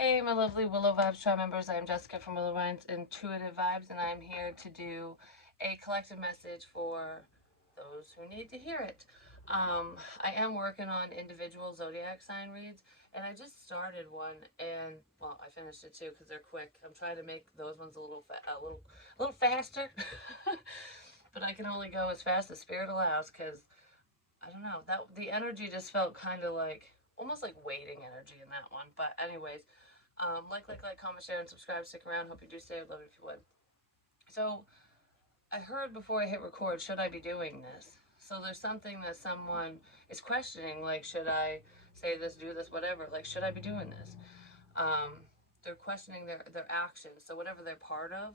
Hey, my lovely Willow Vibes tribe members. I am Jessica from Willow Vibes Intuitive Vibes, and I'm here to do a collective message for those who need to hear it. I am working on individual zodiac sign reads, and I just started one, and well, I finished it too because they're quick. I'm trying to make those ones a little faster, but I can only go as fast as spirit allows because I don't know that the energy just felt kind of like almost like waiting energy in that one. But anyways, comment, share, and subscribe. Stick around. Hope you do stay. I'd love it if you would. So, I heard before I hit record, should I be doing this? So, there's something that someone is questioning, like, should I say this, do this, whatever? Like, should I be doing this? Um, they're questioning their actions. So, whatever they're part of,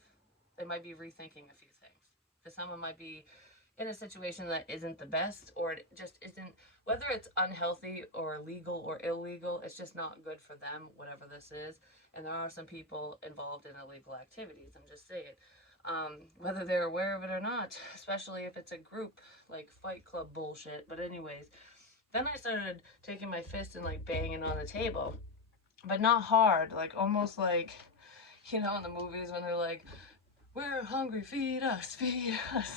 they might be rethinking a few things. Because someone might be in a situation that isn't the best, or it just isn't, whether it's unhealthy or legal or illegal, it's just not good for them, whatever this is. And there are some people involved in illegal activities. I'm just saying. Whether they're aware of it or not, especially if it's a group like Fight Club bullshit. But, anyways, then I started taking my fist and like banging on the table, but not hard, like almost like, in the movies when they're like, we're hungry, feed us,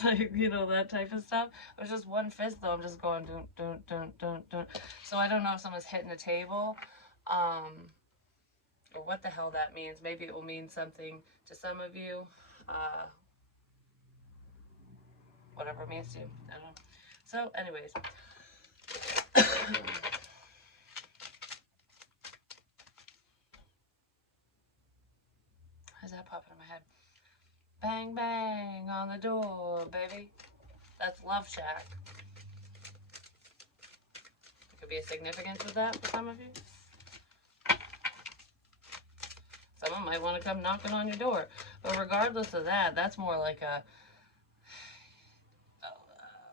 like, that type of stuff. It was just one fist, though. I'm just going, don't. So I don't know if someone's hitting the table, or what the hell that means. Maybe it will mean something to some of you, uh, whatever it means to you. I don't know. So, anyways, how's that popping in my head? Bang, bang on the door, baby. That's Love Shack. There could be a significance with that for some of you. Someone might want to come knocking on your door. But regardless of that, that's more like a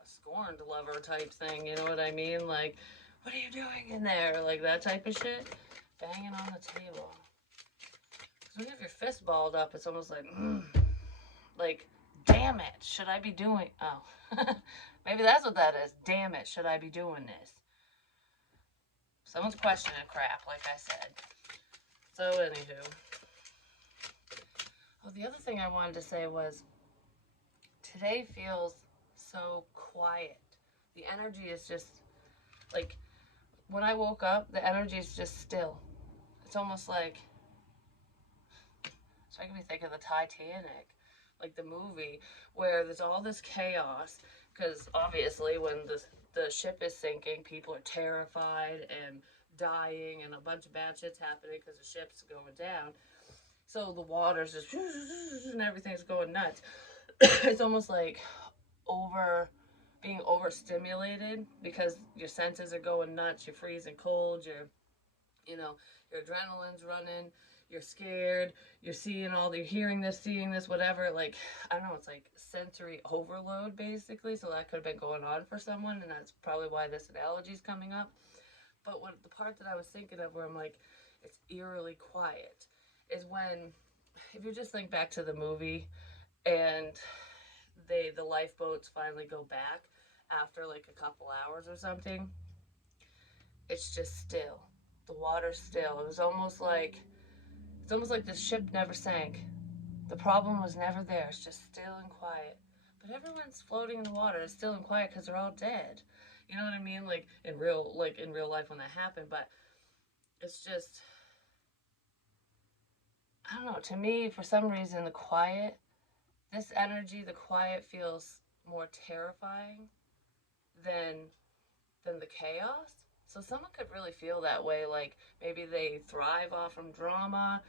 scorned lover type thing. You know what I mean? Like, what are you doing in there? Like that type of shit. Banging on the table. Because when you have your fist balled up, it's almost like, damn it, should I be doing? Oh, maybe that's what that is. Damn it, should I be doing this? Someone's questioning crap, like I said. So, anywho. Oh, the other thing I wanted to say was today feels so quiet. The energy is just like when I woke up, the energy is just still. It's almost like it's making me think of the Titanic, like the movie where there's all this chaos because obviously when the ship is sinking, people are terrified and dying, and a bunch of bad shit's happening because the ship's going down. So the water's just and everything's going nuts. It's almost like over being overstimulated because your senses are going nuts, you're freezing cold, you know, your adrenaline's running, you're scared, you're hearing this, seeing this, whatever. Like, I don't know, it's like sensory overload basically. So that could have been going on for someone, and that's probably why this analogy is coming up. But what the part that I was thinking of where I'm like, it's eerily quiet is when, if you just think back to the movie and the lifeboats finally go back after like a couple hours or something, it's just still. The water's still. It's almost like the ship never sank. The problem was never there. It's just still and quiet. But everyone's floating in the water. It's still and quiet because they're all dead. You know what I mean? Like in real life when that happened. But it's just, I don't know. To me, for some reason, this energy, the quiet feels more terrifying than the chaos. So someone could really feel that way. Like maybe they thrive off from drama,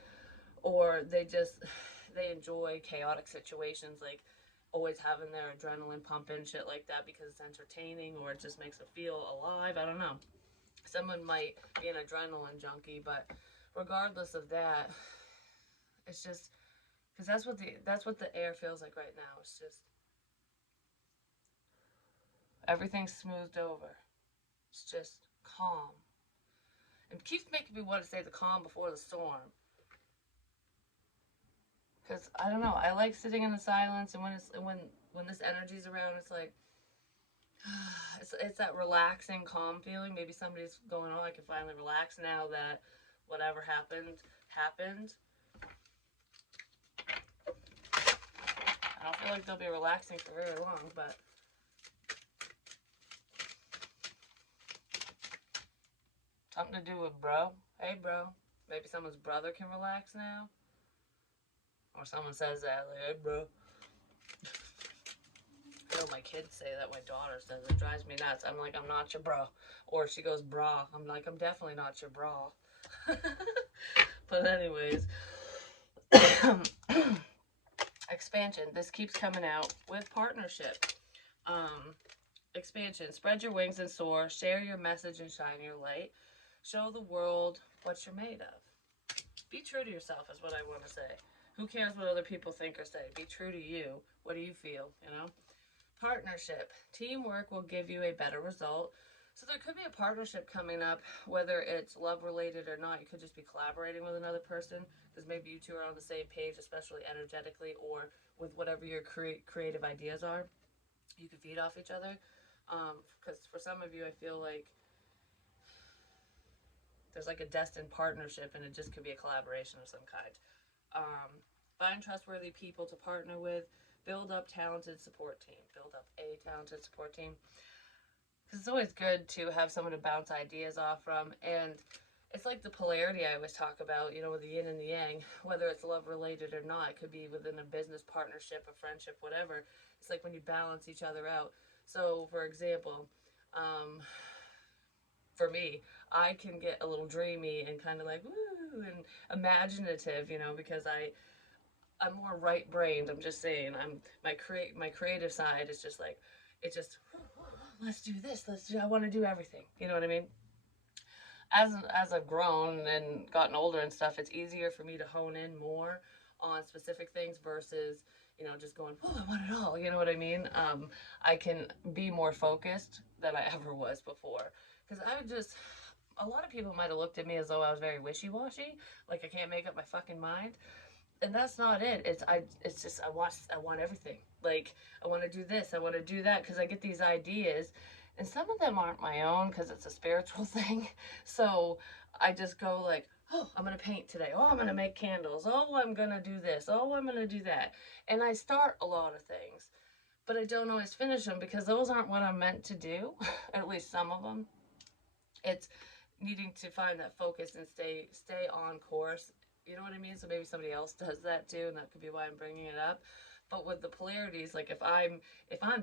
or they enjoy chaotic situations, like always having their adrenaline pumping, shit like that, because it's entertaining or it just makes them feel alive. I don't know. Someone might be an adrenaline junkie, but regardless of that, it's just because that's what the air feels like right now. It's just everything's smoothed over. It's just calm. It keeps making me want to say the calm before the storm. Because I don't know, I like sitting in the silence, and when this energy's around, it's like it's that relaxing, calm feeling. Maybe somebody's going, "Oh, I can finally relax now that whatever happened. I don't feel like they'll be relaxing for very long, but something to do with bro. Hey, bro. Maybe someone's brother can relax now. Or someone says that, like, hey, bro. I know my kids say that, my daughter says it. Drives me nuts. I'm like, I'm not your bro. Or she goes, bra. I'm like, I'm definitely not your bra. But anyways. Expansion. This keeps coming out with partnership. Expansion. Spread your wings and soar. Share your message and shine your light. Show the world what you're made of. Be true to yourself is what I want to say. Who cares what other people think or say? Be true to you. What do you feel, you know? Partnership. Teamwork will give you a better result. So there could be a partnership coming up, whether it's love related or not. You could just be collaborating with another person because maybe you two are on the same page, especially energetically or with whatever your creative ideas are. You can feed off each other. Because for some of you, I feel like there's like a destined partnership and it just could be a collaboration of some kind. Find trustworthy people to partner with. Build up talented support team. Build up a talented support team. Because it's always good to have someone to bounce ideas off from. And it's like the polarity I always talk about, you know, with the yin and the yang, whether it's love related or not. It could be within a business partnership, a friendship, whatever. It's like when you balance each other out. So, for example, um, for me, I can get a little dreamy and kind of like, woo, and imaginative, you know, because I'm more right brained. I'm just saying, my creative side is just like, it just, let's do this, I want to do everything. You know what I mean? As I've grown and gotten older and stuff, it's easier for me to hone in more on specific things versus just going, oh, I want it all. You know what I mean? I can be more focused than I ever was before because a lot of people might have looked at me as though I was very wishy washy, like I can't make up my fucking mind, and that's not it. It's just I want everything. Like I want to do this, I want to do that because I get these ideas, and some of them aren't my own because it's a spiritual thing. So I just go like, oh, I'm gonna paint today. Oh, I'm gonna make candles. Oh, I'm gonna do this. Oh, I'm gonna do that. And I start a lot of things, but I don't always finish them because those aren't what I'm meant to do. At least some of them. It's needing to find that focus and stay on course. You know what I mean? So maybe somebody else does that too, and that could be why I'm bringing it up. But with the polarities, like if I'm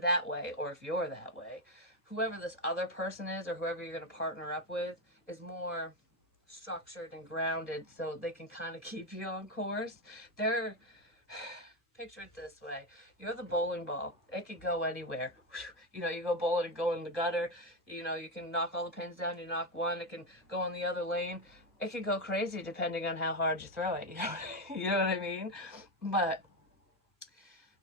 that way, or if you're that way, whoever this other person is, or whoever you're going to partner up with, is more structured and grounded, so they can kind of keep you on course. They're Picture it this way: you're the bowling ball. It could go anywhere. You go bowling and go in the gutter. You can knock all the pins down. You knock one, it can go on the other lane. It could go crazy depending on how hard you throw it. You know what I mean? But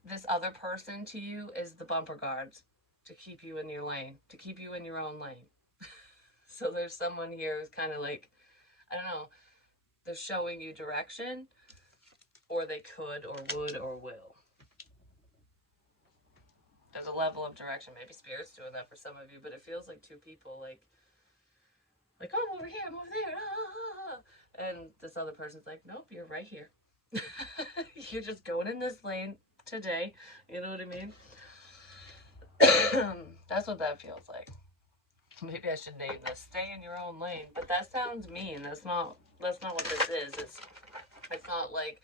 this other person to you is the bumper guards to keep you in your lane, to keep you in your own lane. So there's someone here who's kind of like, I don't know, they're showing you direction, or they could, or would, or will. There's a level of direction. Maybe spirit's doing that for some of you, but it feels like two people, like, oh, I'm over here, I'm over there, and this other person's like, nope, you're right here. You're just going in this lane today. You know what I mean? That's what that feels like. Maybe I should name this "Stay in Your Own Lane," but that sounds mean. That's not. That's not what this is. It's not like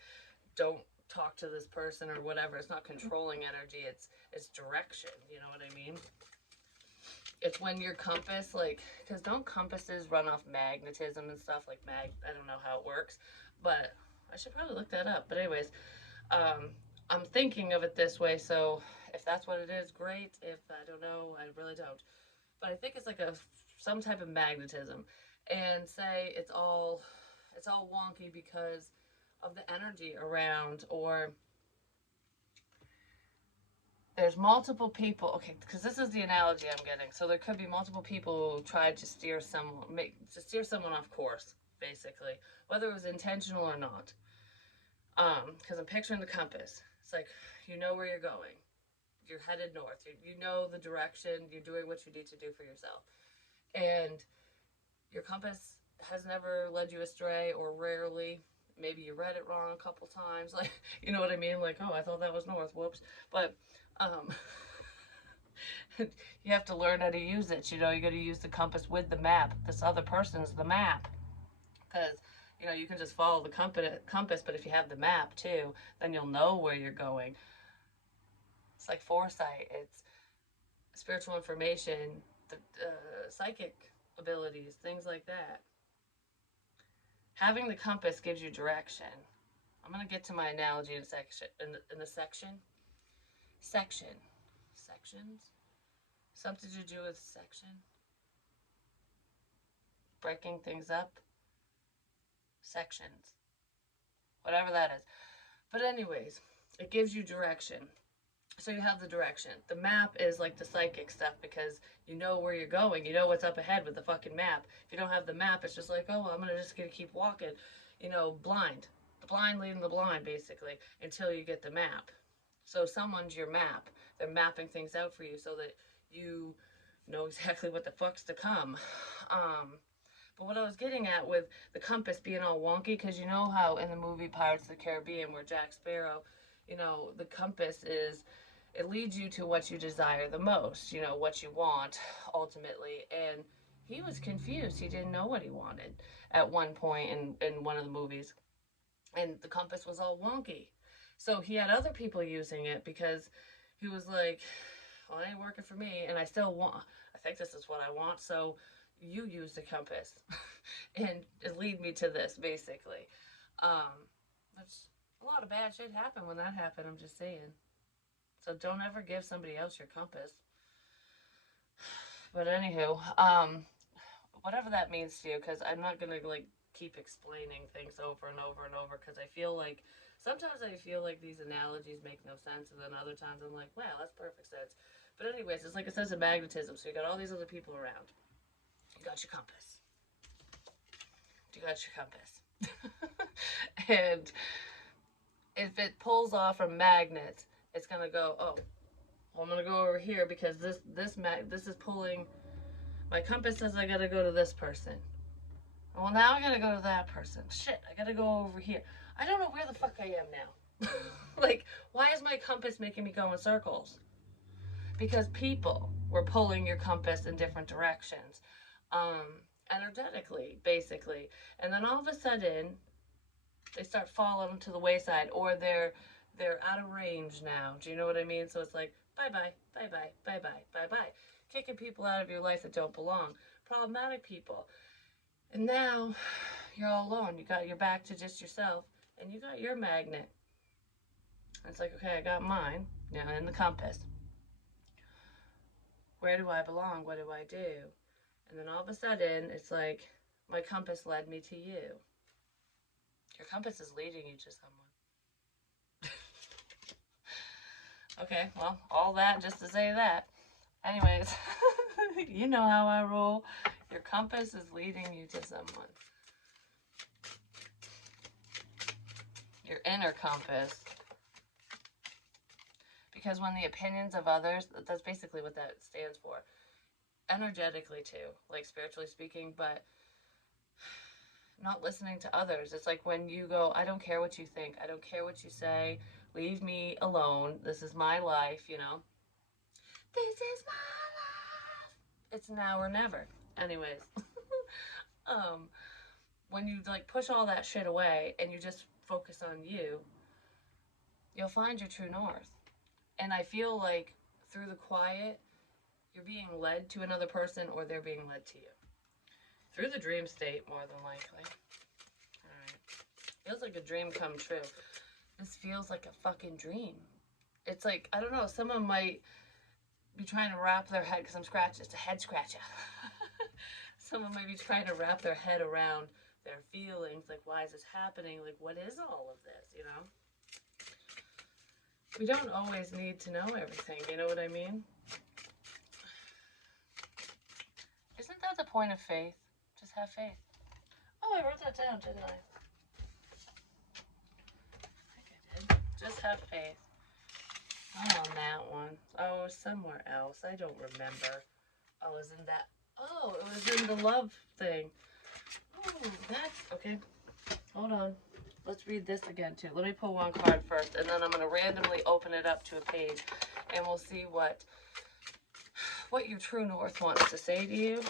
don't talk to this person or whatever. It's not controlling energy. It's direction. You know what I mean? It's when your compass, like, because don't compasses run off magnetism and stuff, like I don't know how it works, but I should probably look that up. But anyways, I'm thinking of it this way, so if that's what it is, great. If I don't know, I really don't. But I think it's like some type of magnetism, and say it's all wonky because of the energy around, or there's multiple people. Okay, because this is the analogy I'm getting. So there could be multiple people who tried to steer someone off course, basically, whether it was intentional or not. Because I'm picturing the compass. It's like you know where you're going. You're headed north. You know the direction. You're doing what you need to do for yourself, and your compass has never led you astray, or rarely. maybe you read it wrong a couple times. Like, you know what I mean? Like, oh, I thought that was north. Whoops. But um, you have to learn how to use it. You know, you got to use the compass with the map. This other person's the map. Because, you know, you can just follow the compass, but if you have the map too, then you'll know where you're going. It's like foresight. It's spiritual information, the psychic abilities, things like that. Having the compass gives you direction. I'm gonna get to my analogy in section in the sections, something to do with section, breaking things up, sections, whatever that is. But anyways, it gives you direction. So you have the direction. The map is like the psychic stuff because you know where you're going. You know what's up ahead with the fucking map. If you don't have the map, it's just like, oh, well, I'm gonna keep walking, you know, blind. The blind leading the blind, basically, until you get the map. So someone's your map. They're mapping things out for you so that you know exactly what the fuck's to come. But what I was getting at with the compass being all wonky, because you know how in the movie Pirates of the Caribbean, where Jack Sparrow, you know, the compass is, it leads you to what you desire the most, you know, what you want ultimately. And he was confused. He didn't know what he wanted at one point in one of the movies. And the compass was all wonky. So he had other people using it because he was like, well, it ain't working for me. And I think this is what I want. So you use the compass and it lead me to this, basically. Which a lot of bad shit happened when that happened, I'm just saying. So don't ever give somebody else your compass. But anywho, whatever that means to you, because I'm not gonna like keep explaining things over and over and over, because I feel like sometimes I feel like these analogies make no sense, and then other times I'm like, wow, that's perfect sense. But anyways, it's like a sense of magnetism. So you got all these other people around. You got your compass. You got your compass. And if it pulls off a magnet, it's gonna go, oh, well, I'm gonna go over here because this is pulling. My compass says I gotta go to this person. Well, now I gotta go to that person. Shit, I gotta go over here. I don't know where the fuck I am now. Like, why is my compass making me go in circles? Because people were pulling your compass in different directions, energetically, basically. And then all of a sudden, they start falling to the wayside, or they're out of range now. Do you know what I mean? So it's like, bye bye, bye bye, bye bye, bye bye. Kicking people out of your life that don't belong. Problematic people. And now you're all alone. You got your back to just yourself, and you got your magnet. And it's like, okay, I got mine, you know, in the compass. Where do I belong? What do I do? And then all of a sudden, it's like, my compass led me to you. Your compass is leading you to someone. Okay, well, all that just to say that. Anyways, you know how I roll. Your compass is leading you to someone. Your inner compass. Because when the opinions of others, that's basically what that stands for. Energetically too, like spiritually speaking, but not listening to others. It's like when you go, I don't care what you think, I don't care what you say, leave me alone, this is my life, you know. This is my life. It's now or never. Anyways, when you like push all that shit away and you just focus on you, you'll find your true north. And I feel like through the quiet, you're being led to another person or they're being led to you. Through the dream state, more than likely. Alright. Feels like a dream come true. This feels like a fucking dream. It's like, I don't know, someone might be trying to wrap their head, because I'm scratching, it's a head scratcher. Someone might be trying to wrap their head around their feelings, like, why is this happening? Like, what is all of this, you know? We don't always need to know everything, you know what I mean? Isn't that the point of faith? Just have faith. Oh, I wrote that down, didn't I? I think I did. Just have faith. Not on that one. Oh, somewhere else. I don't remember. Oh, it was in that. Oh, it was in the love thing. Oh, that's okay. Hold on. let's read this again too. Let me pull one card first, and then I'm going to randomly open it up to a page, and we'll see what your true north wants to say to you,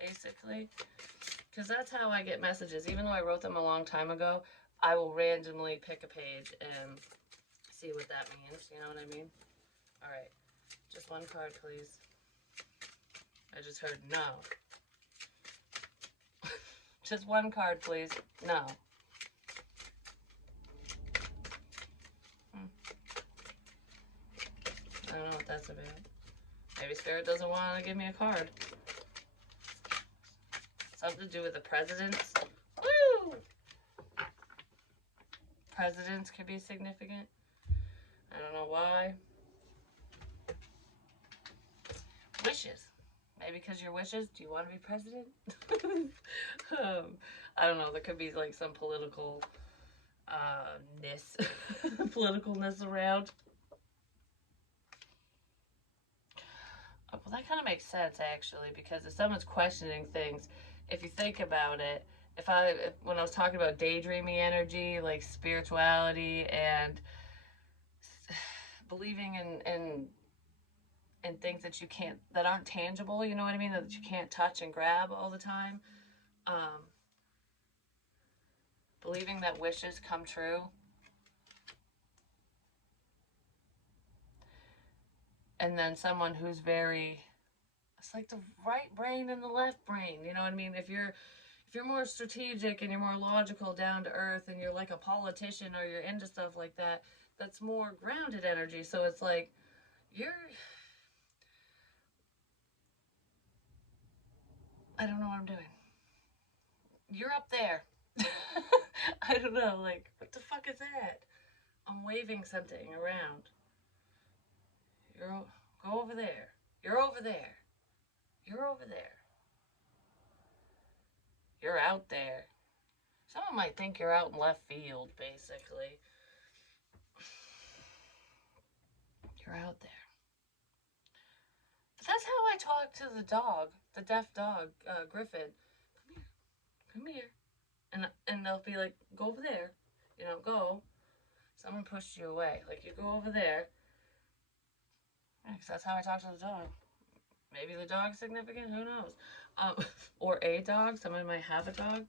basically. Because that's how I get messages. Even though I wrote them a long time ago, I will randomly pick a page and see what that means. You know what I mean? All right. Just one card, please. I just heard no. Just one card, please. No. I don't know what that's about. Maybe Spirit doesn't want to give me a card. Something to do with the presidents. Woo! Presidents could be significant. I don't know why. Wishes. Maybe because your wishes. Do you want to be president? I don't know. There could be like some politicalness around. Well, that kind of makes sense actually, because if someone's questioning things, if you think about it, when I was talking about daydreaming energy, like spirituality and believing in things that aren't tangible, you know what I mean, that you can't touch and grab all the time, believing that wishes come true, and then someone who's it's like the right brain and the left brain, you know what I mean? If you're more strategic and you're more logical, down to earth, and you're like a politician or you're into stuff like that, that's more grounded energy. So it's like I don't know what I'm doing. You're up there. I don't know, like, what the fuck is that? I'm waving something around. Go over there. You're over there. You're over there. You're out there. Someone might think you're out in left field, basically. You're out there. But that's how I talk to the dog, the deaf dog, Griffin. Come here. And they'll be like, go over there. You know, go. Someone pushed you away. Like, you go over there. Because that's how I talk to the dog. Maybe the dog's significant. Who knows? Or a dog. Someone might have a dog.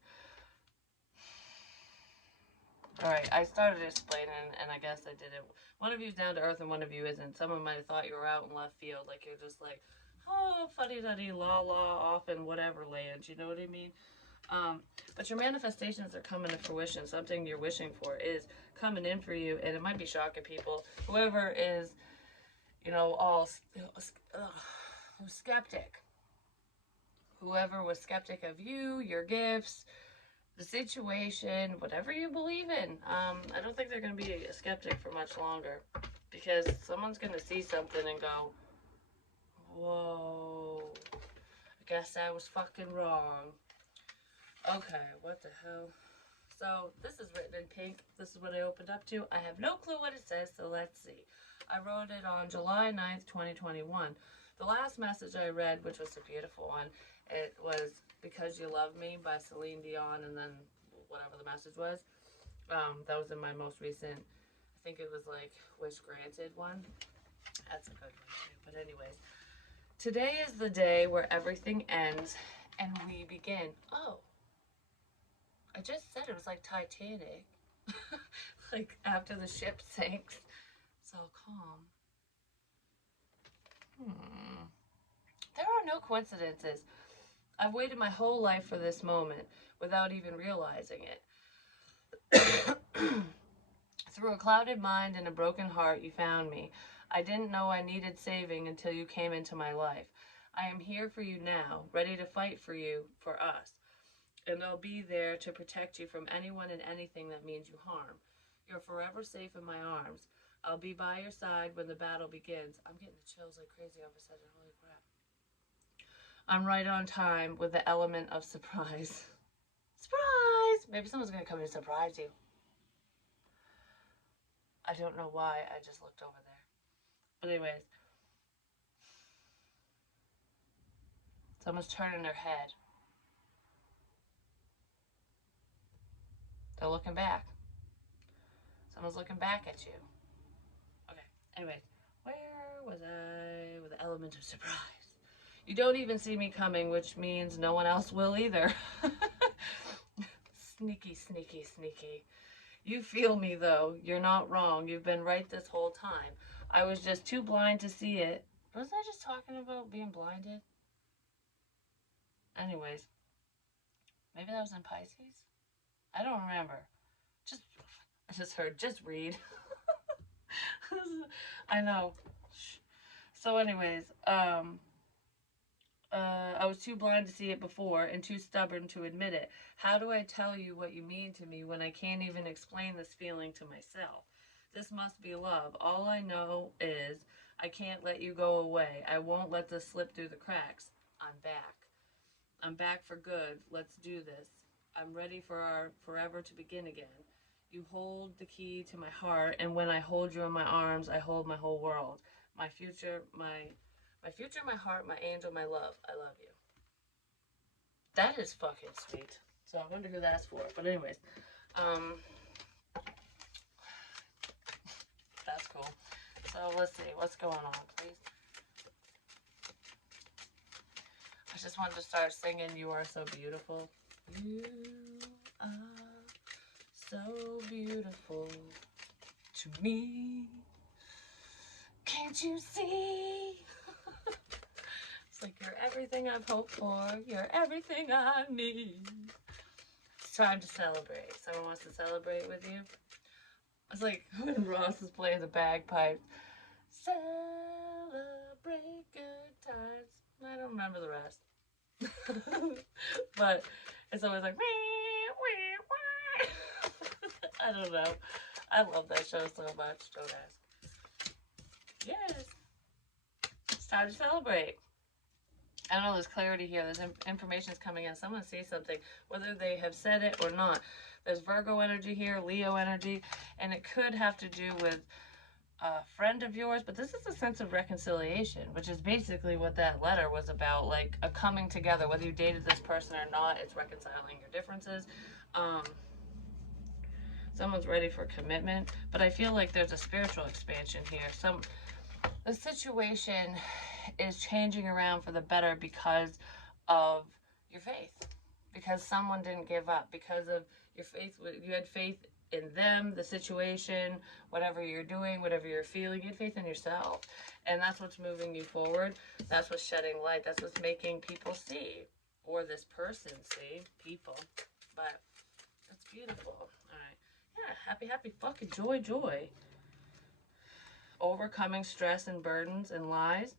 Alright, I started explaining, and I guess I did it. One of you's down to earth and one of you isn't. Someone might have thought you were out in left field. Like, you're just like, oh, fuddy-duddy, la-la, off in whatever land. You know what I mean? But your manifestations are coming to fruition. Something you're wishing for is coming in for you, and it might be shocking people. Whoever is, you know, all skeptic. Whoever was skeptic of you, your gifts, the situation, whatever you believe in. I don't think they're going to be a skeptic for much longer, because someone's going to see something and go, whoa, I guess I was fucking wrong. Okay, what the hell? So, this is written in pink. This is what I opened up to. I have no clue what it says, so let's see. I wrote it on July 9th, 2021. The last message I read, which was a beautiful one, it was Because You Love Me by Celine Dion, and then whatever the message was. That was in my most recent, I think it was like Wish Granted one. That's a good one too. But anyways, today is the day where everything ends and we begin. Oh. I just said it was like Titanic. Like after the ship sinks. It's all calm. There are no coincidences. I've waited my whole life for this moment without even realizing it. Through a clouded mind and a broken heart, you found me. I didn't know I needed saving until you came into my life. I am here for you now, ready to fight for you, for us. And I'll be there to protect you from anyone and anything that means you harm. You're forever safe in my arms. I'll be by your side when the battle begins. I'm getting the chills like crazy all of a sudden. Holy crap. I'm right on time with the element of surprise. Surprise! Maybe someone's going to come and surprise you. I don't know why. I just looked over there. But anyways. Someone's turning their head. They're looking back. Someone's looking back at you. Okay, anyways, where was I with the element of surprise? You don't even see me coming, which means no one else will either. Sneaky, sneaky, sneaky. You feel me though. You're not wrong. You've been right this whole time. I was just too blind to see it. Wasn't I just talking about being blinded? Anyways, maybe that was in Pisces? I don't remember. I just heard, just read. I know. So anyways, I was too blind to see it before and too stubborn to admit it. How do I tell you what you mean to me when I can't even explain this feeling to myself? This must be love. All I know is I can't let you go away. I won't let this slip through the cracks. I'm back. I'm back for good. Let's do this. I'm ready for our forever to begin again. You hold the key to my heart, and when I hold you in my arms, I hold my whole world. My future, my heart, my angel, my love. I love you. That is fucking sweet. So I wonder who that's for. But anyways, that's cool. So let's see what's going on, please. I just wanted to start singing "You Are So Beautiful." You are so beautiful to me. Can't you see? It's like you're everything I've hoped for. You're everything I need. It's time to celebrate. Someone wants to celebrate with you? It's like when Ross is playing the bagpipes. Celebrate good times. I don't remember the rest. But it's always like, I don't know. I love that show so much. Don't ask. Yes. It's time to celebrate. I don't know, there's clarity here. There's information is coming in. Someone sees something, whether they have said it or not. There's Virgo energy here, Leo energy, and it could have to do with a friend of yours, but this is a sense of reconciliation, which is basically what that letter was about, like a coming together. Whether you dated this person or not, it's reconciling your differences. Someone's ready for commitment, but I feel like there's a spiritual expansion here. The situation is changing around for the better because of your faith, because someone didn't give up, because of your faith. You had faith in them, the situation, whatever you're doing, whatever you're feeling. You had faith in yourself, and that's what's moving you forward. That's what's shedding light. That's what's making people see, or this person see people. But it's beautiful. All right, yeah, happy, happy, fucking joy, joy. Overcoming stress and burdens and lies.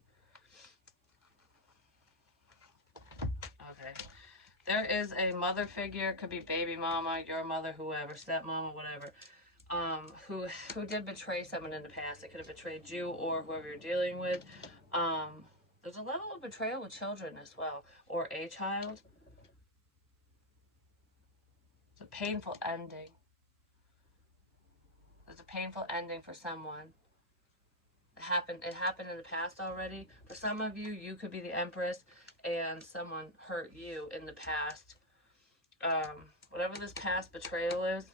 Okay. There is a mother figure, could be baby mama, your mother, whoever, stepmama, whatever, who did betray someone in the past. It could have betrayed you or whoever you're dealing with. There's a level of betrayal with children as well, or a child. It's a painful ending. There's a painful ending for someone. It happened in the past already. For some of you, you could be the Empress and someone hurt you in the past. Whatever this past betrayal is,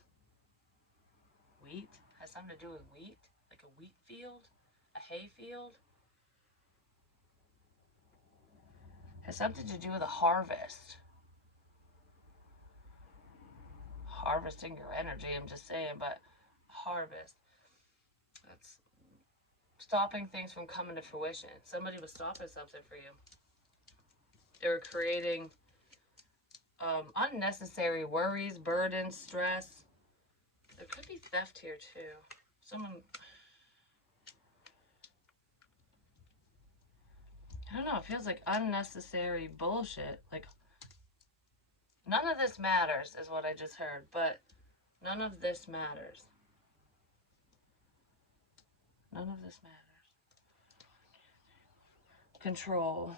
wheat has something to do with wheat, like a wheat field, a hay field. Has something to do with a harvest. Harvesting your energy, I'm just saying, but harvest. That's stopping things from coming to fruition. Somebody was stopping something for you. They were creating unnecessary worries, burdens, stress. There could be theft here too. Someone, I don't know, it feels like unnecessary bullshit. Like, none of this matters is what I just heard, but none of this matters. None of this matters. Control.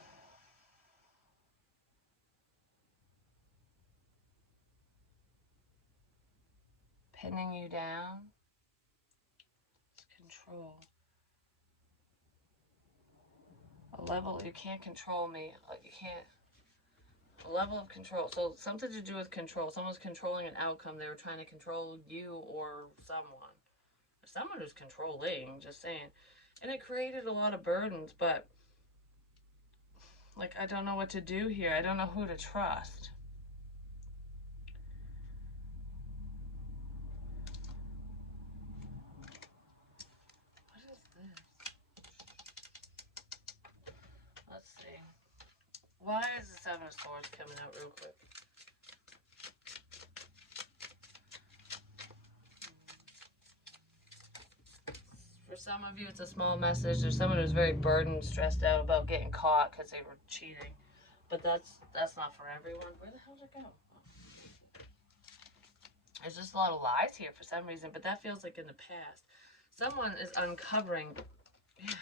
Pinning you down. It's control. A level, you can't control me. Like, you can't. A level of control. So something to do with control. Someone's controlling an outcome. They were trying to control you or someone. Someone who's controlling, just saying. And it created a lot of burdens, but like I don't know what to do here. I don't know who to trust. What is this? Let's see. Why is the Seven of Swords coming out real quick? For some of you, it's a small message. There's someone who's very burdened, stressed out about getting caught because they were cheating. But that's not for everyone. Where the hell did it go? There's just a lot of lies here for some reason, but that feels like in the past. Someone is uncovering. Yeah.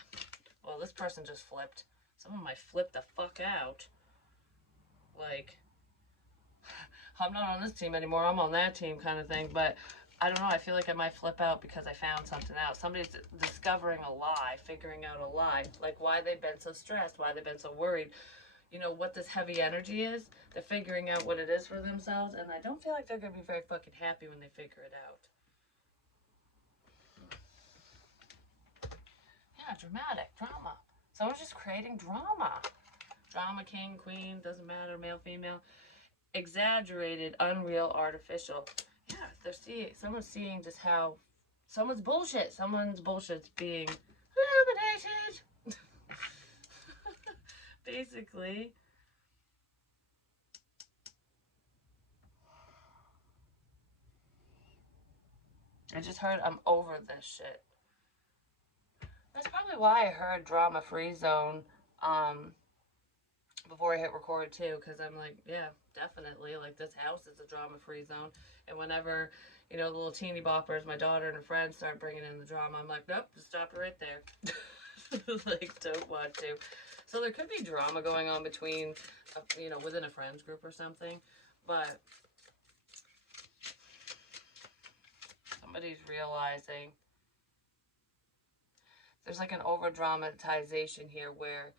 Well, this person just flipped. Someone might flip the fuck out. Like, I'm not on this team anymore. I'm on that team kind of thing. But I don't know. I feel like I might flip out because I found something out. Somebody's discovering a lie, figuring out a lie. Like why they've been so stressed, why they've been so worried. You know what this heavy energy is? They're figuring out what it is for themselves. And I don't feel like they're going to be very fucking happy when they figure it out. Yeah, dramatic. Drama. Someone's just creating drama. Drama, king, queen, doesn't matter, male, female. Exaggerated, unreal, artificial. Yeah, they're seeing, someone's seeing just how someone's bullshit's being eliminated. Basically. I just heard I'm over this shit. That's probably why I heard drama free zone before I hit record too, because I'm like, yeah, definitely. Like this house is a drama free zone, and whenever you know the little teeny boppers, my daughter and her friends start bringing in the drama, I'm like, nope, just stop it right there. Like, don't want to. So there could be drama going on between, you know, within a friends group or something, but somebody's realizing there's like an over dramatization here where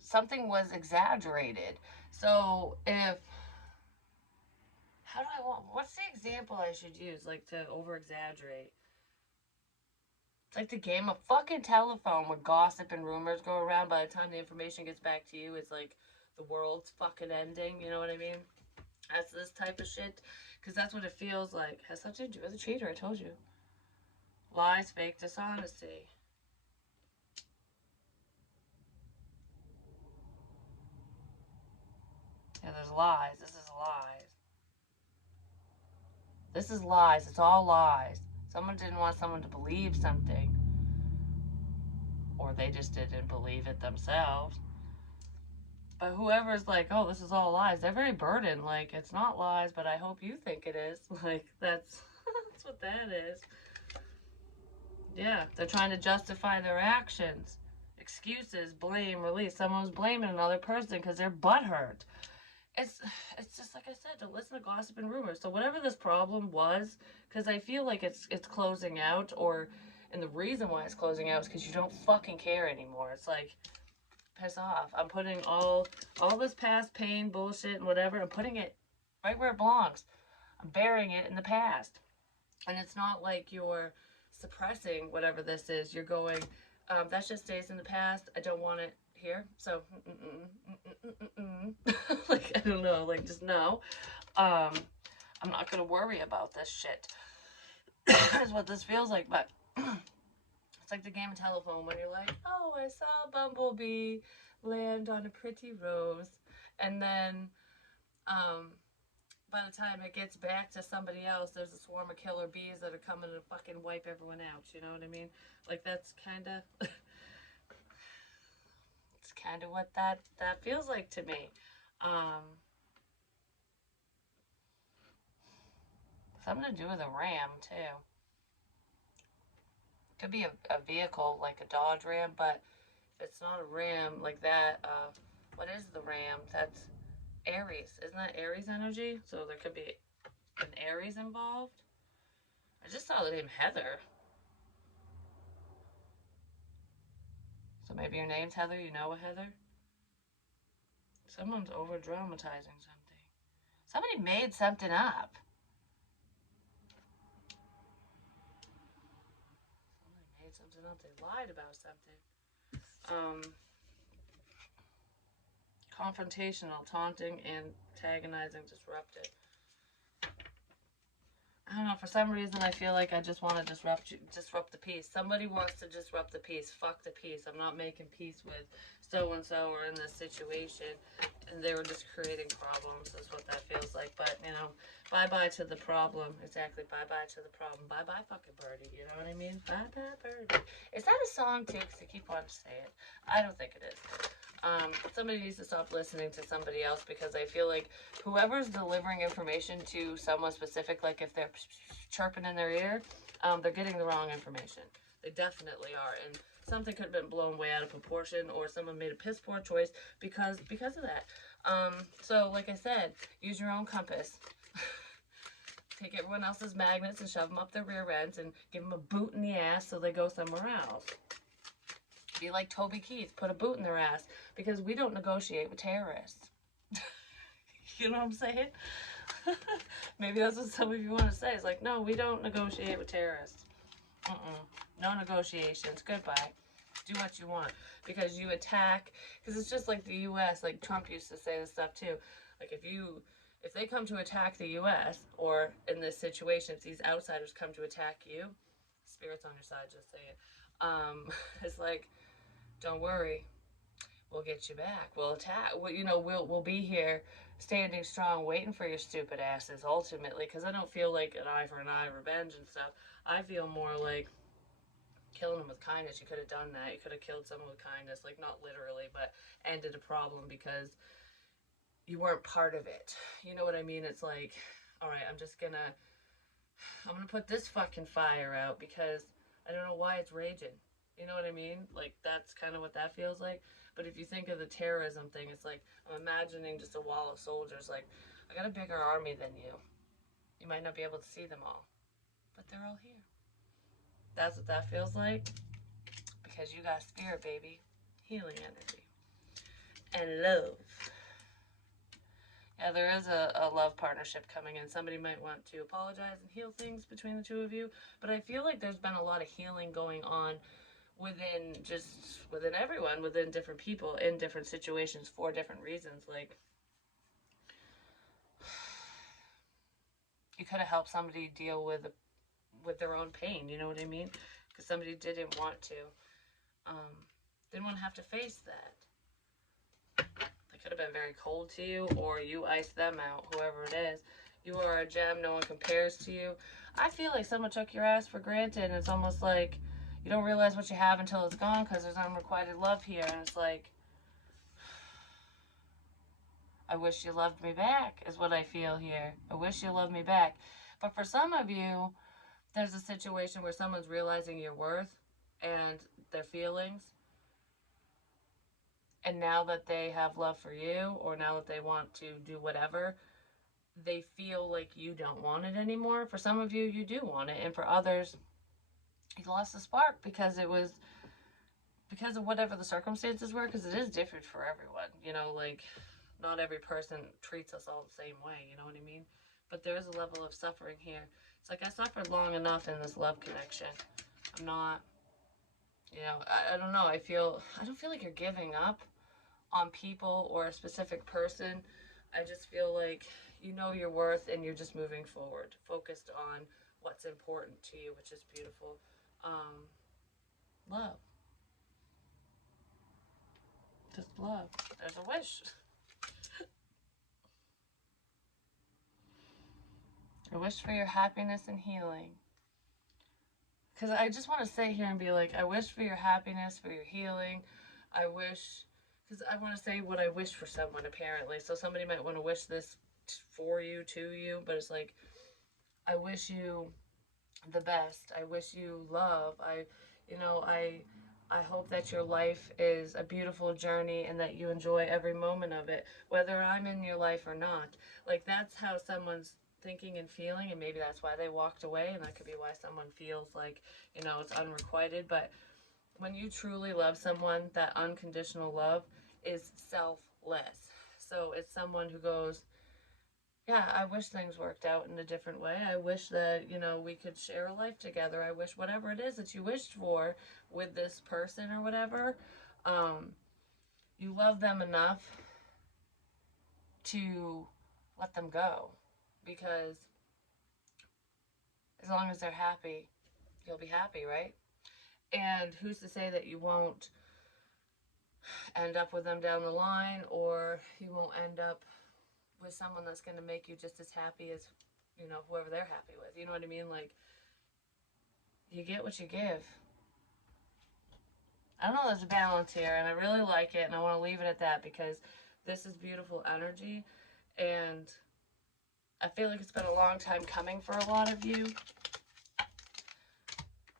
something was exaggerated. So if how do I want what's the example I should use like to over exaggerate? It's like the game of fucking telephone where gossip and rumors go around. By the time the information gets back to you, it's like the world's fucking ending. You know what I mean? That's this type of shit. Because that's what it feels like. Has something to do with a cheater, I told you. Lies, fake dishonesty. Yeah, there's lies. This is lies. This is lies. It's all lies. Someone didn't want someone to believe something. Or they just didn't believe it themselves. But whoever's like, oh, this is all lies, they're very burdened. Like, it's not lies, but I hope you think it is. Like, that's what that is. Yeah, they're trying to justify their actions. Excuses, blame, release. Someone's blaming another person because they're butthurt. It's it's just like I said, to listen to gossip and rumors. So whatever this problem was, because I feel like it's closing out, or and the reason why it's closing out is because you don't fucking care anymore. It's like piss off. I'm putting all this past pain, bullshit, and whatever. I'm putting it right where it belongs. I'm burying it in the past, and it's not like you're suppressing whatever this is. You're going, that just stays in the past. I don't want it here. So, like, I don't know. Like, just no. I'm not going to worry about this shit. Is what this feels like. But it's like the game of telephone when you're like, oh, I saw a bumblebee land on a pretty rose. And then, by the time it gets back to somebody else, there's a swarm of killer bees that are coming to fucking wipe everyone out. You know what I mean? Like that's kind of, it's kind of what that feels like to me. Something to do with a ram too. Could be a vehicle like a Dodge Ram, but if it's not a ram like that, what is the ram? That's Aries. Isn't that Aries energy? So there could be an Aries involved. I just saw the name Heather. So maybe your name's Heather, you know a Heather? Someone's over dramatizing something. Somebody made something up. Somebody made something up. They lied about something. Confrontational, taunting, antagonizing, disruptive. I don't know, for some reason I feel like I just want to disrupt the peace. Somebody wants to disrupt the peace. Fuck the peace. I'm not making peace with so-and-so or in this situation. And they were just creating problems is what that feels like. But, you know, bye-bye to the problem. Exactly, bye-bye to the problem. Bye-bye fucking birdie, you know what I mean? Bye-bye birdie. Is that a song too? Because I keep wanting to say it. I don't think it is. Somebody needs to stop listening to somebody else, because I feel like whoever's delivering information to someone specific, like if they're chirping in their ear, they're getting the wrong information. They definitely are, and something could have been blown way out of proportion, or someone made a piss poor choice because of that. So like I said, use your own compass. Take everyone else's magnets and shove them up their rear ends and give them a boot in the ass so they go somewhere else. Be like Toby Keith, put a boot in their ass, because we don't negotiate with terrorists. You know what I'm saying? Maybe that's what some of you want to say. It's like, no, we don't negotiate with terrorists. No negotiations. Goodbye. Do what you want, because you attack. Because it's just like the U.S. Like Trump used to say this stuff too. Like if they come to attack the U.S., or in this situation, if these outsiders come to attack you, spirit's on your side. Just say it. It's like, don't worry, we'll get you back. We'll attack. We'll be here, standing strong, waiting for your stupid asses. Ultimately, because I don't feel like an eye for an eye, revenge and stuff. I feel more like killing them with kindness. You could have done that. You could have killed someone with kindness, like not literally, but ended a problem because you weren't part of it. You know what I mean? It's like, all right, I'm gonna put this fucking fire out because I don't know why it's raging. You know what I mean? Like, that's kind of what that feels like. But if you think of the terrorism thing, it's like, I'm imagining just a wall of soldiers. Like, I got a bigger army than you. You might not be able to see them all, but they're all here. That's what that feels like. Because you got spirit, baby. Healing energy. And love. Yeah, there is a love partnership coming in. Somebody might want to apologize and heal things between the two of you. But I feel like there's been a lot of healing going on within everyone, within different people, in different situations, for different reasons. Like, you could have helped somebody deal with their own pain, you know what I mean? Because somebody didn't want to have to face that. They could have been very cold to you, or you iced them out, whoever it is. You are a gem, no one compares to you. I feel like someone took your ass for granted, and it's almost like you don't realize what you have until it's gone, because there's unrequited love here, and it's like, I wish you loved me back, is what I feel here. I wish you loved me back. But for some of you, there's a situation where someone's realizing your worth and their feelings, and now that they have love for you, or now that they want to do whatever, they feel like you don't want it anymore. For some of you, you do want it, and for others, you lost the spark because of whatever the circumstances were, because it is different for everyone. You know, like, not every person treats us all the same way, you know what I mean? But there is a level of suffering here. It's like, I suffered long enough in this love connection. I'm not, I don't know. I don't feel like you're giving up on people or a specific person. I just feel like you know your worth, and you're just moving forward, focused on what's important to you, which is beautiful. Love. Just love. There's a wish. I wish for your happiness and healing. Because I just want to sit here and be like, I wish for your happiness, for your healing. I wish, because I want to say what I wish for someone, apparently. So somebody might want to wish this for you, to you, but it's like, I wish you the best. I wish you love. I hope that your life is a beautiful journey, and that you enjoy every moment of it, whether I'm in your life or not. Like, that's how someone's thinking and feeling, and maybe that's why they walked away, and that could be why someone feels like, it's unrequited. But when you truly love someone, that unconditional love is selfless. So it's someone who goes, yeah, I wish things worked out in a different way. I wish that, we could share a life together. I wish whatever it is that you wished for with this person or whatever, um, you love them enough to let them go. Because as long as they're happy, you'll be happy, right? And who's to say that you won't end up with them down the line, or you won't end up with someone that's going to make you just as happy as, whoever they're happy with. You know what I mean? Like, you get what you give. I don't know, there's a balance here, and I really like it, and I want to leave it at that because this is beautiful energy, and I feel like it's been a long time coming for a lot of you.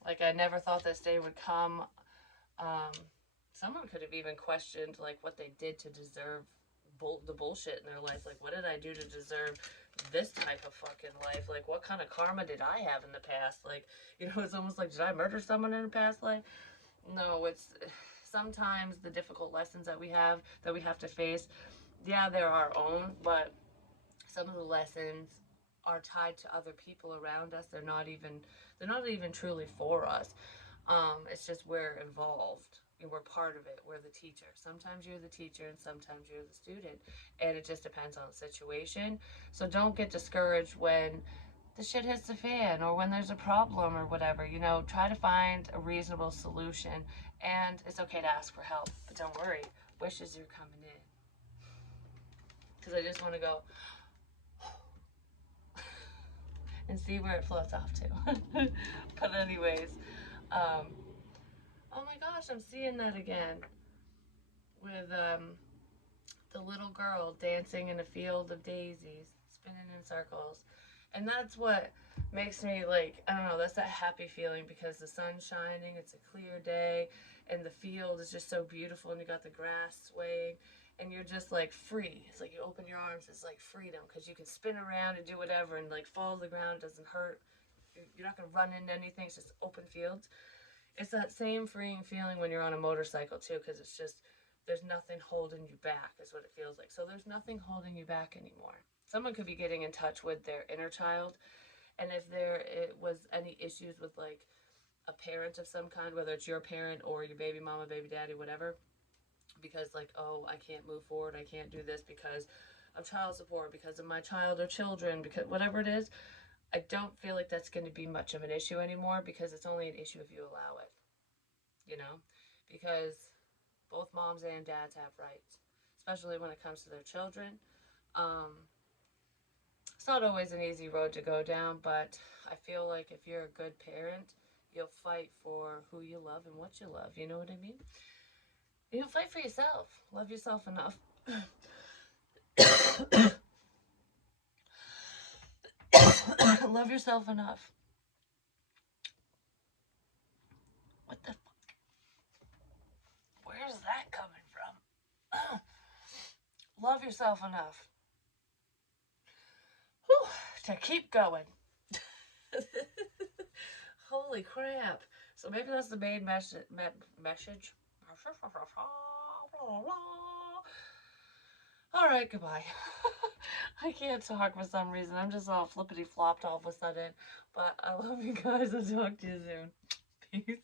Like, I never thought this day would come. Um, Someone could have even questioned, like, what they did to deserve the bullshit in their life. Like, what did I do to deserve this type of fucking life? Like, what kind of karma did I have in the past? Like, it's almost like, did I murder someone in a past life? No, it's sometimes the difficult lessons that we have to face, yeah, they're our own, but some of the lessons are tied to other people around us. They're not even truly for us. It's just we're involved. We're part of it. We're the teacher. Sometimes you're the teacher and sometimes you're the student. And it just depends on the situation. So don't get discouraged when the shit hits the fan or when there's a problem or whatever. Try to find a reasonable solution. And it's okay to ask for help. But don't worry, wishes are coming in. Because I just want to go and see where it floats off to. But, anyways, um, oh my gosh, I'm seeing that again with the little girl dancing in a field of daisies, spinning in circles. And that's what makes me, like, I don't know, that's that happy feeling because the sun's shining, it's a clear day, and the field is just so beautiful, and you got the grass swaying, and you're just like free. It's like you open your arms, it's like freedom because you can spin around and do whatever and like fall to the ground, it doesn't hurt. You're not gonna run into anything, it's just open fields. It's that same freeing feeling when you're on a motorcycle too, because it's just there's nothing holding you back, is what it feels like. So there's nothing holding you back anymore. Someone could be getting in touch with their inner child, and if there it was any issues with like a parent of some kind, whether it's your parent or your baby mama, baby daddy, whatever, because like, oh, I can't move forward, I can't do this because of child support, because of my child or children, because whatever it is, I don't feel like that's going to be much of an issue anymore because it's only an issue if you allow it, you know? Because both moms and dads have rights, especially when it comes to their children. Um, it's not always an easy road to go down, but I feel like if you're a good parent, you'll fight for who you love and what you love. You know what I mean? You'll fight for yourself. Love yourself enough. Love yourself enough. What the fuck? Where's that coming from? Love yourself enough. Whew, to keep going. Holy crap. So maybe that's the main message. All right, goodbye. I can't talk for some reason. I'm just all flippity flopped all of a sudden. But I love you guys. I'll talk to you soon. Peace.